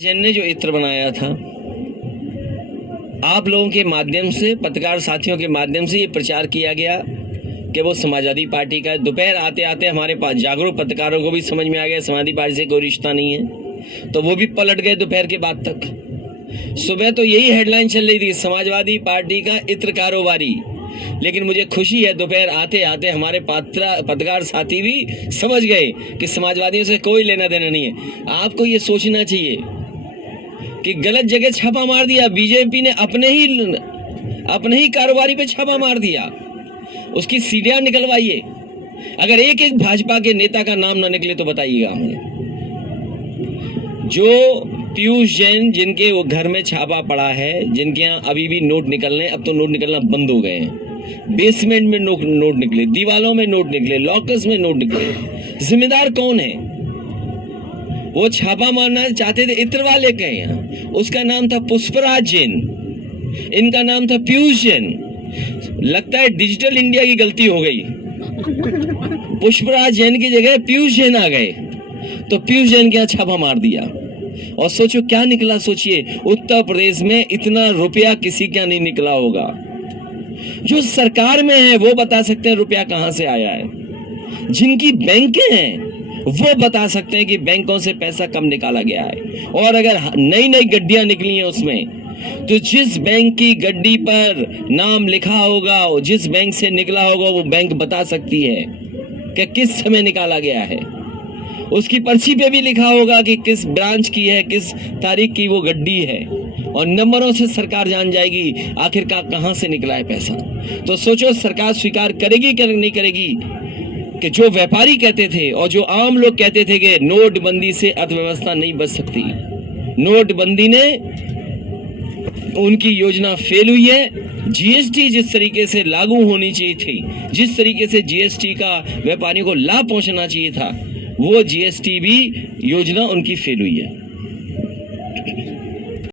जैन ने जो इत्र बनाया था, आप लोगों के माध्यम से, पत्रकार साथियों के माध्यम से ये प्रचार किया गया कि वो समाजवादी पार्टी का है। दोपहर आते आते हमारे पास जागरूक पत्रकारों को भी समझ में आ गया समाजवादी पार्टी से कोई रिश्ता नहीं है, तो वो भी पलट गए दोपहर के बाद तक। सुबह तो यही हेडलाइन चल रही थी, समाजवादी पार्टी का इत्र कारोबारी। लेकिन मुझे खुशी है दोपहर आते आते हमारे पत्रकार साथी भी समझ गए कि समाजवादियों से कोई लेना देना नहीं है। आपको ये सोचना चाहिए कि गलत जगह छापा मार दिया, बीजेपी ने अपने ही कारोबारी पे छापा मार दिया, उसकी सीढ़ियां निकलवाइए। अगर एक एक भाजपा के नेता का नाम ना निकले तो बताइएगा हमें। जो पीयूष जैन जिनके वो घर में छापा पड़ा है, जिनके यहाँ अभी भी नोट निकलने, अब तो नोट निकलना बंद हो गए हैं, बेसमेंट में नोट निकले, दीवालों में नोट निकले, लॉकर्स में नोट निकले, जिम्मेदार कौन है? वो छापा मारना चाहते थे इत्र वाले के यहाँ, उसका नाम था पुष्पराज जैन, इनका नाम था पीयूष जैन। लगता है डिजिटल इंडिया की गलती हो गई, पुष्पराज जैन की जगह पीयूष जैन आ गए, तो पीयूष जैन के यहाँ छापा मार दिया। और सोचो क्या निकला, सोचिए उत्तर प्रदेश में इतना रुपया किसी का नहीं निकला होगा। जो सरकार में है वो बता सकते हैं रुपया कहां से आया है, जिनकी बैंकें हैं वो बता सकते हैं कि बैंकों से पैसा कब निकाला गया है। और अगर नई नई गड्डियां निकली हैं उसमें, तो जिस बैंक की गड्डी पर नाम लिखा होगा, जिस बैंक से निकला होगा, वो बैंक बता सकती है कि किस समय निकाला गया है। उसकी पर्ची पे भी लिखा होगा कि किस ब्रांच की है, किस तारीख की वो गड्डी है, और नंबरों से सरकार जान जाएगी आखिरकार कहां से निकला है पैसा। तो सोचो सरकार स्वीकार करेगी कि नहीं करेगी कि जो व्यापारी कहते थे और जो आम लोग कहते थे कि नोटबंदी से अर्थव्यवस्था नहीं बच सकती, नोटबंदी ने उनकी योजना फेल हुई है। जीएसटी जिस तरीके से लागू होनी चाहिए थी, जिस तरीके से जीएसटी का व्यापारियों को लाभ पहुंचना चाहिए था, वो जीएसटी भी योजना उनकी फेल हुई है।